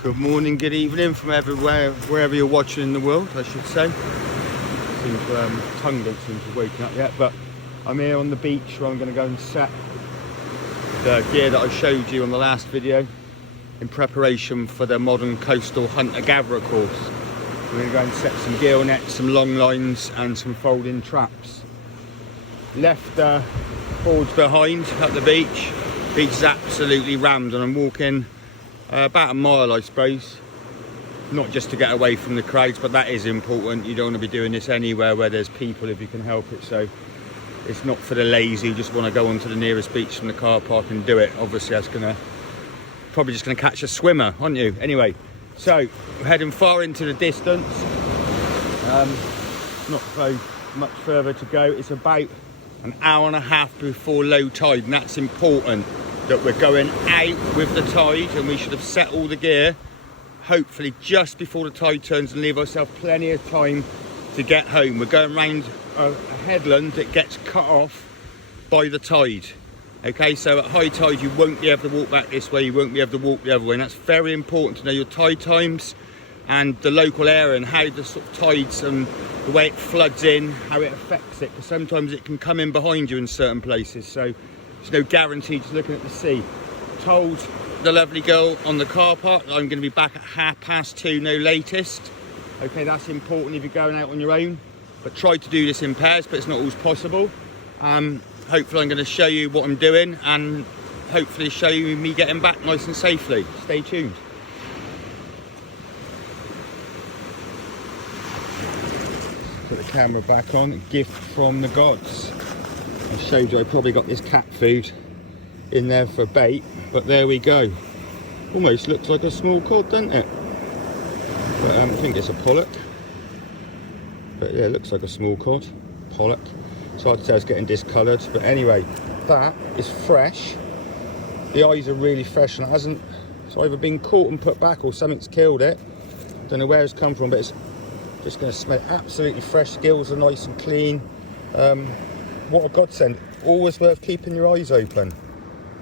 Good morning, good evening from everywhere, wherever you're watching in the world, I should say. Tongue don't seem to have woken up yet, but I'm here on the beach where I'm going to go and set the gear that I showed you on the last video in preparation for the modern coastal hunter-gatherer course. We're going to go and set some gill nets, some long lines and some folding traps. Left boards behind at the beach. Beach is absolutely rammed and I'm walking about a mile, I suppose. Not just to get away from the crowds, but that is important. You don't want to be doing this anywhere where there's people if you can help it. So it's not for the lazy who just want to go onto the nearest beach from the car park and do it. Obviously that's probably just going to catch a swimmer, aren't you? Anyway, so we're heading far into the distance. Not so much further to go. It's about an hour and a half before low tide, and that's important that we're going out with the tide, and we should have set all the gear hopefully just before the tide turns and leave ourselves plenty of time to get home. We're going round a headland that gets cut off by the tide. Okay, so at high tide you won't be able to walk back this way, you won't be able to walk the other way, and that's very important to know your tide times and the local area and how the sort of tides and the way it floods in, how it affects it, because sometimes it can come in behind you in certain places, so there's no guarantee just looking at the sea. Told the lovely girl on the car park that I'm going to be back at 2:30 no latest. Okay, that's important if you're going out on your own, but try to do this in pairs, but it's not always possible. Hopefully I'm going to show you what I'm doing and hopefully show you me getting back nice and safely. Stay tuned. Put the camera back on. A gift from the gods. I showed you I probably got this cat food in there for bait, but there we go. Almost looks like a small cod, doesn't it? But I think it's a pollock. But yeah, it looks like a small cod. Pollock. So I'd say it's getting discoloured, but anyway, that is fresh. The eyes are really fresh and it hasn't, it's either been caught and put back or something's killed it. Don't know where it's come from, but it's just going to smell absolutely fresh. Gills are nice and clean. What a godsend. Always worth keeping your eyes open.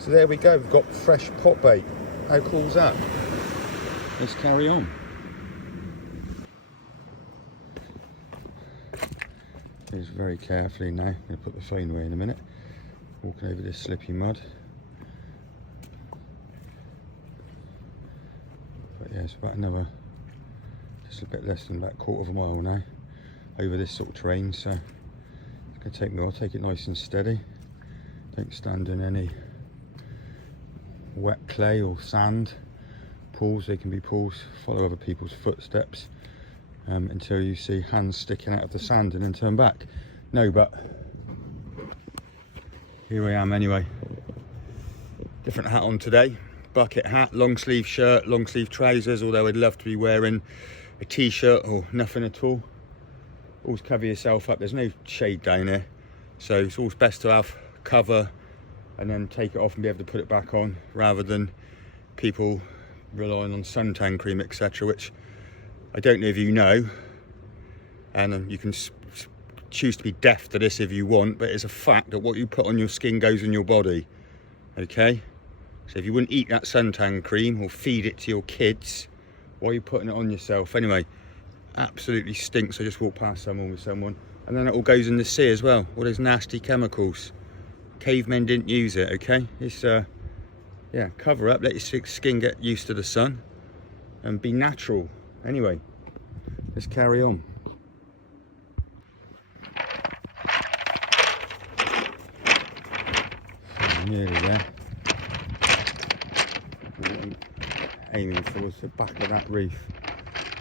So there we go, we've got fresh pot bait. How cool is that? Let's carry on. Just very carefully now. I'm going to put the phone away in a minute. Walking over this slippy mud. But yeah, it's about another, just a bit less than about a quarter of a mile now over this sort of terrain. So it's going to take me, I'll take it nice and steady. Don't stand in any wet clay or sand. Pools, they can be pools. Follow other people's footsteps. Until you see hands sticking out of the sand and then turn back. No, but here I am anyway. Different hat on today. Bucket hat, long sleeve shirt, long sleeve trousers, although I'd love to be wearing a t-shirt or nothing at all. Always cover yourself up, there's no shade down here. So it's always best to have cover and then take it off and be able to put it back on, rather than people relying on suntan cream, etc., which I don't know if you know, and you can choose to be deaf to this if you want, but it's a fact that what you put on your skin goes in your body, okay? So if you wouldn't eat that suntan cream or feed it to your kids, why are you putting it on yourself? Anyway, absolutely stinks. I just walked past someone with someone, and then it all goes in the sea as well, all those nasty chemicals. Cavemen didn't use it, okay? It's, yeah, cover up, let your skin get used to the sun, and be natural. Anyway, let's carry on. Nearly there. Aiming towards the back of that reef,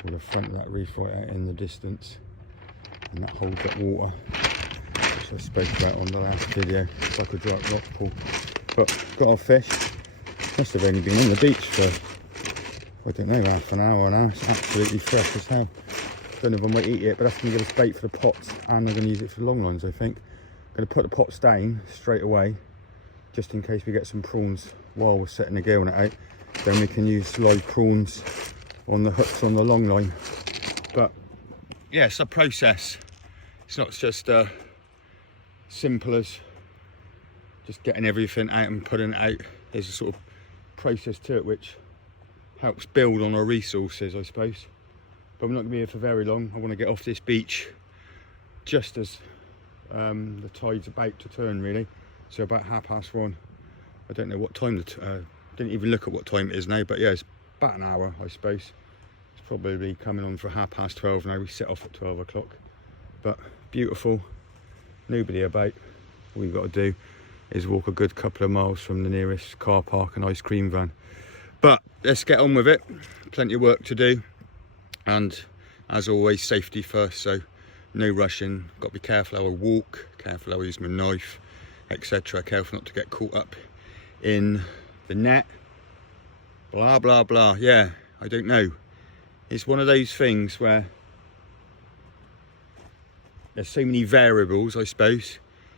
or the front of that reef right out in the distance. And that holds that water, which I spoke about on the last video. It's like a dry rock pool. But got our fish. Must have only been on the beach for, I don't know, half an hour now. It's absolutely fresh as hell. Don't know if I might eat it, but that's going to give us bait for the pots, and I'm going to use it for the long lines, I think. I'm going to put the pots down straight away, just in case we get some prawns while we're setting the gill net out. Then we can use live prawns on the hooks on the long line. But yeah, it's a process. It's not just simple as just getting everything out and putting it out. There's a sort of process to it which helps build on our resources, I suppose. But I'm not going to be here for very long. I want to get off this beach just as the tide's about to turn, really. So about 1:30. I don't know what time, didn't even look at what time it is now, but yeah, it's about an hour, I suppose. It's probably coming on for 12:30 now. We set off at 12 o'clock. But beautiful, nobody about. All you've got to do is walk a good couple of miles from the nearest car park and ice cream van. But let's get on with it. Plenty of work to do. And as always, safety first, so no rushing. Got to be careful how I walk, careful how I use my knife, etc. Careful not to get caught up in the net. Blah, blah, blah. Yeah, I don't know. It's one of those things where there's so many variables, I suppose.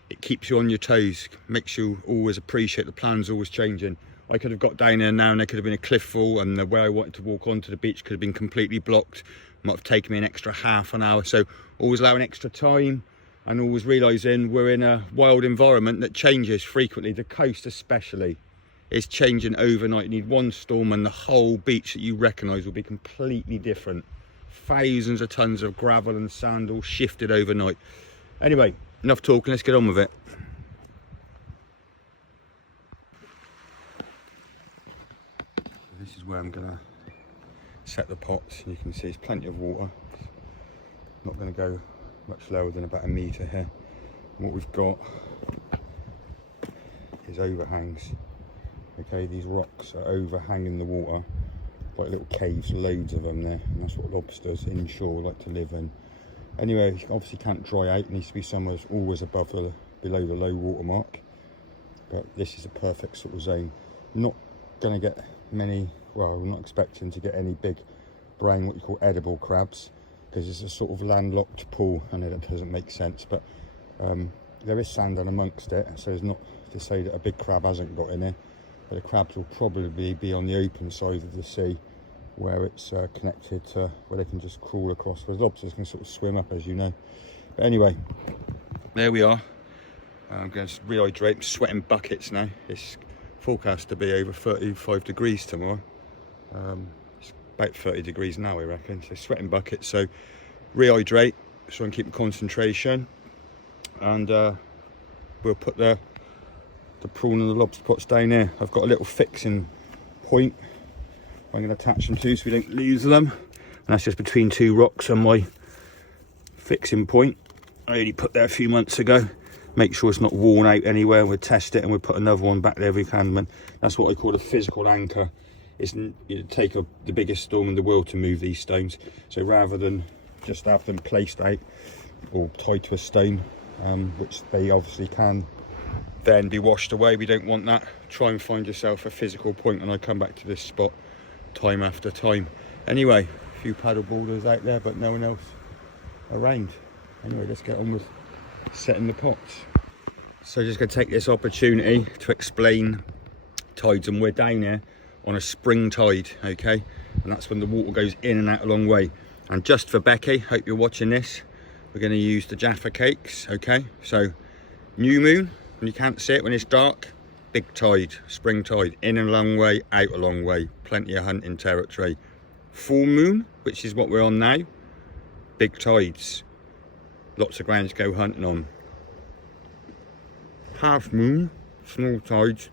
It keeps you on your toes, makes you always appreciate the plan's always changing. I could have got down there now and there could have been a cliff fall, and the way I wanted to walk onto the beach could have been completely blocked. Might have taken me an extra half an hour. So always allowing extra time, and always realising we're in a wild environment that changes frequently. The coast especially is changing overnight. You need one storm and the whole beach that you recognise will be completely different. Thousands of tons of gravel and sand all shifted overnight. Anyway, enough talking, let's get on with it. This is where I'm gonna set the pots. You can see there's plenty of water. Not gonna go much lower than about 1 metre here. What we've got is overhangs. Okay, these rocks are overhanging the water, like little caves, loads of them there, and that's what lobsters inshore like to live in. Anyway, obviously can't dry out, it needs to be somewhere that's always above the, below the low water mark. But this is a perfect sort of zone. Not gonna get many, well, I'm not expecting to get any big brown, what you call edible crabs, because it's a sort of landlocked pool. I know that doesn't make sense, but there is sand on amongst it, so it's not to say that a big crab hasn't got in there. But the crabs will probably be on the open side of the sea, where it's connected to where they can just crawl across, whereas lobsters can sort of swim up, as you know. But anyway, there we are. I'm going to rehydrate. I'm sweating buckets now. It's forecast to be over 35 degrees tomorrow. It's about 30 degrees now, I reckon. So sweating buckets. So rehydrate, so I can keep the concentration, and we'll put the prawn and the lobster pots down here. I've got a little fixing point I'm going to attach them to so we don't lose them, and that's just between two rocks on my fixing point. I only put there a few months ago. Make sure it's not worn out anywhere. We'll test it and we'll put another one back there if we can. And that's what I call a physical anchor. It's, it take the biggest storm in the world to move these stones, so rather than just have them placed out or tied to a stone, which they obviously can then be washed away, we don't want that. Try and find yourself a physical point, and I come back to this spot time after time. Anyway, a few paddle boarders out there, but no one else around. Anyway, let's get on with setting the pots. So just going to take this opportunity to explain tides, and we're down here on a spring tide, okay, and that's when the water goes in and out a long way. And just for Becky, hope you're watching this, we're going to use the Jaffa cakes, okay. So new moon, when you can't see it, when it's dark, big tide, spring tide, in a long way, out a long way, plenty of hunting territory. Full moon, which is what we're on now, big tides, lots of ground to go hunting on. Half moon, small tides,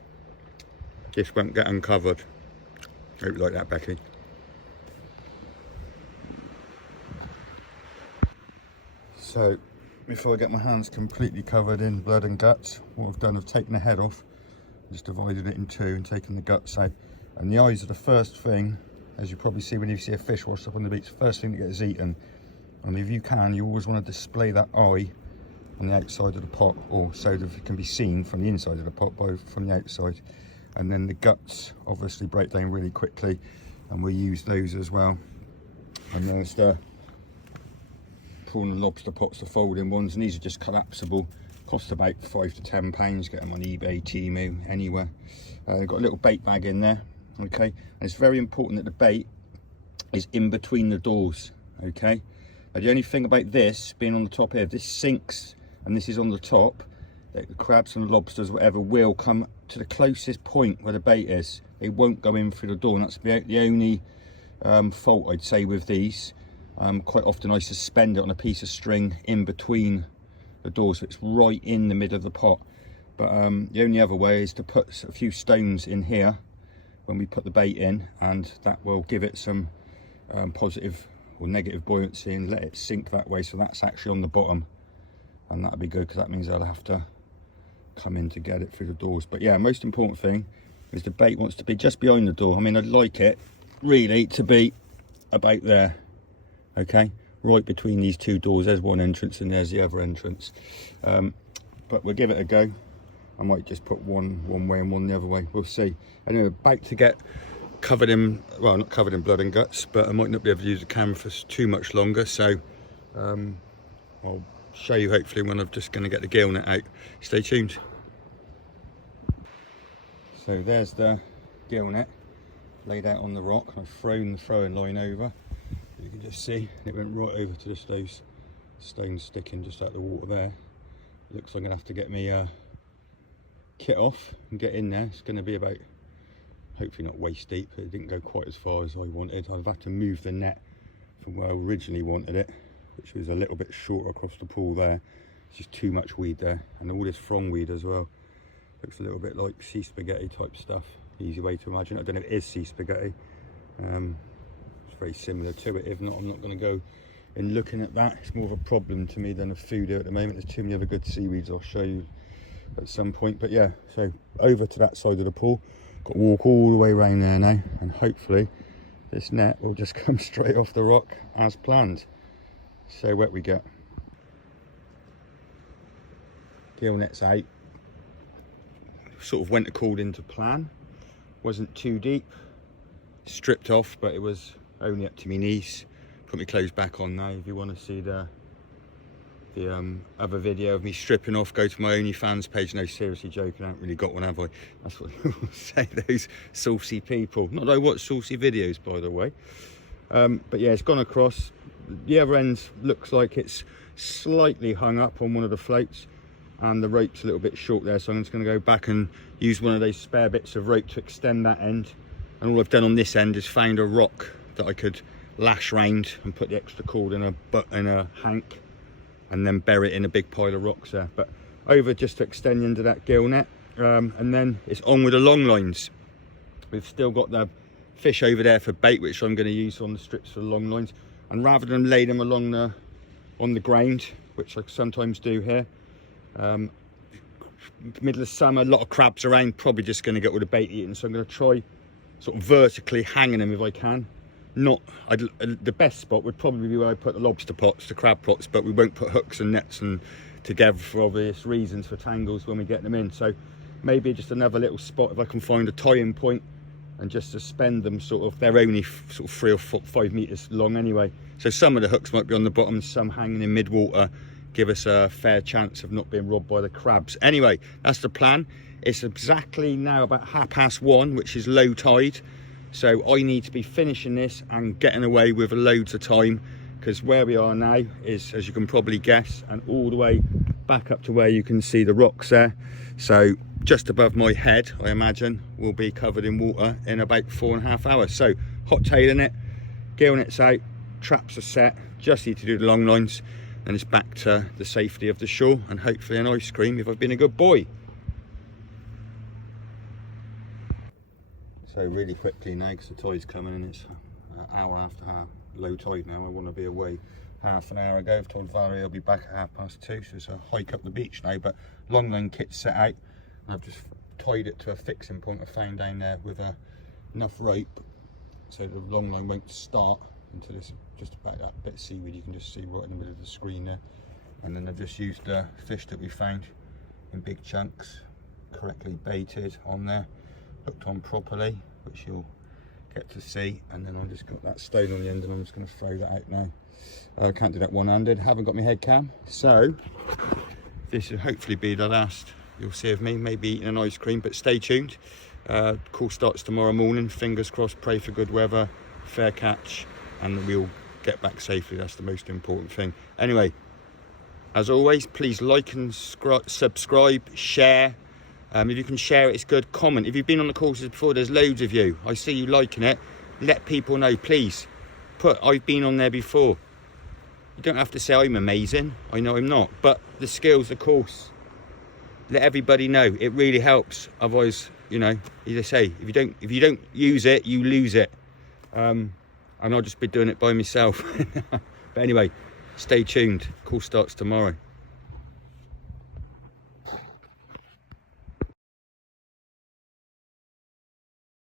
this won't get uncovered. Hope you like that, Becky. So before I get my hands completely covered in blood and guts, what I've done, I've taken the head off, just divided it in two and taken the guts out. And the eyes are the first thing, as you probably see when you see a fish washed up on the beach, first thing that gets eaten. And if you can, you always want to display that eye on the outside of the pot, or so that it can be seen from the inside of the pot, both from the outside. And then the guts obviously break down really quickly, and we'll use those as well. And there's the prawn and lobster pots, the folding ones, and these are just collapsible. Cost about £5 to £10, get them on eBay, Temu, anywhere. They've got a little bait bag in there, okay. And it's very important that the bait is in between the doors, okay. Now the only thing about this being on the top here, if this sinks and this is on the top, the crabs and lobsters, whatever, will come to the closest point where the bait is. They won't go in through the door, and that's the only fault I'd say with these. Quite often I suspend it on a piece of string in between the doors, so it's right in the middle of the pot. But the only other way is to put a few stones in here when we put the bait in, and that will give it some positive or negative buoyancy and let it sink that way, so that's actually on the bottom, and that'll be good because that means I'll have to come in to get it through the doors. But yeah, most important thing is the bait wants to be just behind the door. I mean, I'd like it really to be about there, okay, right between these two doors. There's one entrance and there's the other entrance, but we'll give it a go. I might just put one way and one the other way, we'll see. Anyway, about to get covered in, well, not covered in blood and guts, but I might not be able to use the camera for too much longer, so I'll show you hopefully when I'm just going to get the gill net out. Stay tuned. So there's the gill net laid out on the rock. I've thrown the throwing line over. You can just see it went right over to just those stones sticking just out the water there. Looks like I'm going to have to get me kit off and get in there. It's going to be about, hopefully not waist deep. It didn't go quite as far as I wanted. I've had to move the net from where I originally wanted it, which was a little bit shorter across the pool there. It's just too much weed there, and all this frong weed as well. Looks a little bit like sea spaghetti type stuff. Easy way to imagine. I don't know if it is sea spaghetti. It's very similar to it. If not, I'm not going to go in looking at that. It's more of a problem to me than a food at the moment. There's too many other good seaweeds I'll show you at some point. But yeah, so over to that side of the pool. Got to walk all the way around there now, and hopefully this net will just come straight off the rock as planned. So wet we get. Gill net's out. Sort of went according to plan. Wasn't too deep. Stripped off, but it was only up to my knees. Put my clothes back on now. If you want to see the other video of me stripping off, go to my OnlyFans page. No, seriously joking, I haven't really got one, have I? That's what people say, those saucy people. Not that I watch saucy videos, by the way. But yeah, it's gone across. The other end looks like it's slightly hung up on one of the floats, and the rope's a little bit short there, so I'm just going to go back and use one of those spare bits of rope to extend that end. And all I've done on this end is found a rock that I could lash round and put the extra cord in a hank, and then bury it in a big pile of rocks there. But over just to extend into that gill net, and then it's on with the long lines. We've still got the fish over there for bait, which I'm going to use on the strips for the long lines, and rather than lay them along on the ground, which I sometimes do here, middle of summer, a lot of crabs around, probably just going to get all the bait eaten, so I'm going to try sort of vertically hanging them if I can. The best spot would probably be where I put the lobster pots, the crab pots, but we won't put hooks and nets and together for obvious reasons for tangles when we get them in. So maybe just another little spot if I can find a tying point and just suspend them sort of. They're only sort of 3 or 5 meters long anyway, so some of the hooks might be on the bottom, some hanging in mid-water, give us a fair chance of not being robbed by the crabs. Anyway, that's the plan. It's exactly now about 1:30, which is low tide. So I need to be finishing this and getting away with loads of time, because where we are now is, as you can probably guess, and all the way back up to where you can see the rocks there. So just above my head, I imagine, will be covered in water in about 4.5 hours. So hot tailing it, gill net's out, traps are set, just need to do the long lines, and it's back to the safety of the shore and hopefully an ice cream if I've been a good boy. So really quickly now, because the tide's coming and it's an hour after low tide now. I want to be away half an hour ago. I've told Valerie I'll be back at 2:30, so it's a hike up the beach now. But long line kit's set out, and I've just tied it to a fixing point I found down there with enough rope so the long line won't start until it's just about that bit of seaweed you can just see right in the middle of the screen there. And then I've just used the fish that we found in big chunks, correctly baited on there, hooked on properly, which you'll get to see. And then I've just got that stone on the end, and I'm just going to throw that out now. I can't do that one-handed, haven't got my head cam, so this will hopefully be the last you'll see of me, maybe eating an ice cream. But stay tuned. Call starts tomorrow morning, fingers crossed, pray for good weather, fair catch, and we'll get back safely. That's the most important thing. Anyway, As always, please like and subscribe, share. If you can share it, it's good. Comment. If you've been on the courses before, there's loads of you. I see you liking it. Let people know, please. Put, I've been on there before. You don't have to say I'm amazing. I know I'm not. But the skills, the course, let everybody know. It really helps. Otherwise, you know, as they say, if you don't use it, you lose it. And I'll just be doing it by myself. But anyway, stay tuned. Course starts tomorrow.